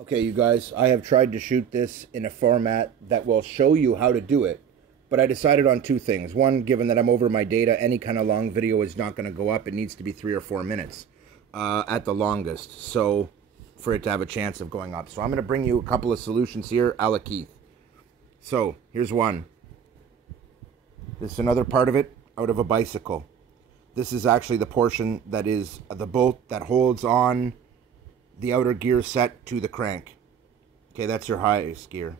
Okay, you guys, I have tried to shoot this in a format that will show you how to do it, but I decided on two things. One, given that I'm over my data, any kind of long video is not going to go up. It needs to be 3 or 4 minutes at the longest, so for it to have a chance of going up. So I'm going to bring you a couple of solutions here, a la Keith. So here's one. This is another part of it out of a bicycle. This is actually the portion that is the bolt that holds on the outer gear set to the crank. Okay, that's your highest gear.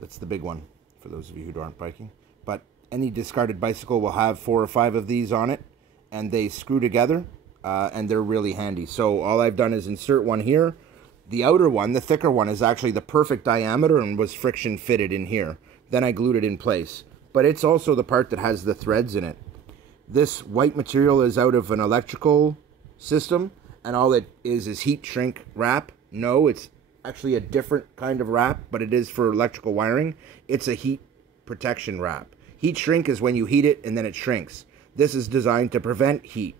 That's the big one for those of you who aren't biking. But any discarded bicycle will have 4 or 5 of these on it, and they screw together, and they're really handy. So all I've done is insert one here. The outer one, the thicker one, is actually the perfect diameter and was friction fitted in here. Then I glued it in place. But it's also the part that has the threads in it. This white material is out of an electrical system, and all it is heat shrink wrap. No, it's actually a different kind of wrap, but it is for electrical wiring. It's a heat protection wrap. Heat shrink is when you heat it and then it shrinks. This is designed to prevent heat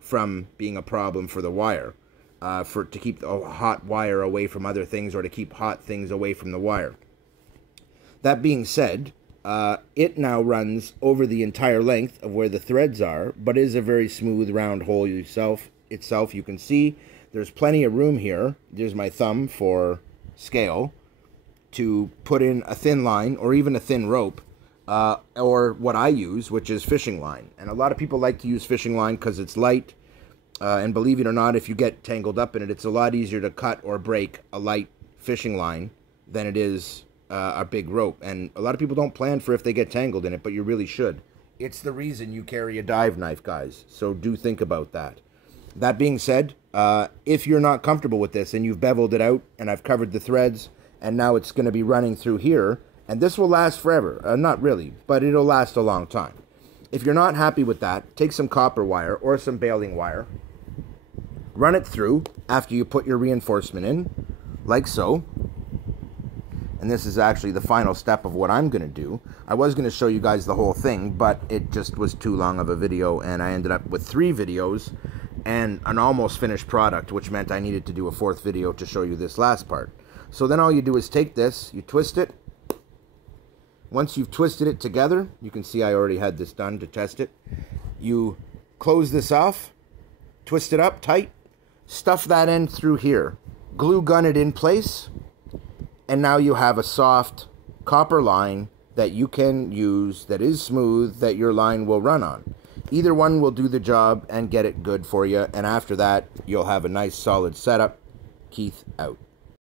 from being a problem for the wire, to keep the hot wire away from other things, or to keep hot things away from the wire. That being said, it now runs over the entire length of where the threads are, but is a very smooth round hole itself. You can see there's plenty of room here. There's my thumb for scale to put in a thin line or even a thin rope, or what I use, which is fishing line. And a lot of people like to use fishing line because it's light, and believe it or not, if you get tangled up in it, it's a lot easier to cut or break a light fishing line than it is a big rope. And a lot of people don't plan for if they get tangled in it, but you really should. It's the reason you carry a dive knife, guys, so do think about that. That being said, if you're not comfortable with this and you've beveled it out and I've covered the threads and now it's going to be running through here, and this will last forever. Not really, but it'll last a long time. If you're not happy with that, take some copper wire or some baling wire, run it through after you put your reinforcement in, like so. And this is actually the final step of what I'm going to do. I was going to show you guys the whole thing, but it just was too long of a video, and I ended up with 3 videos and an almost finished product, which meant I needed to do a 4th video to show you this last part. So then all you do is take this, you twist it. Once you've twisted it together, you can see I already had this done to test it. You close this off, twist it up tight, stuff that end through here, glue gun it in place, and now you have a soft copper line that you can use that is smooth, that your line will run on. Either one will do the job and get it good for you, and after that, you'll have a nice solid setup. Keith out.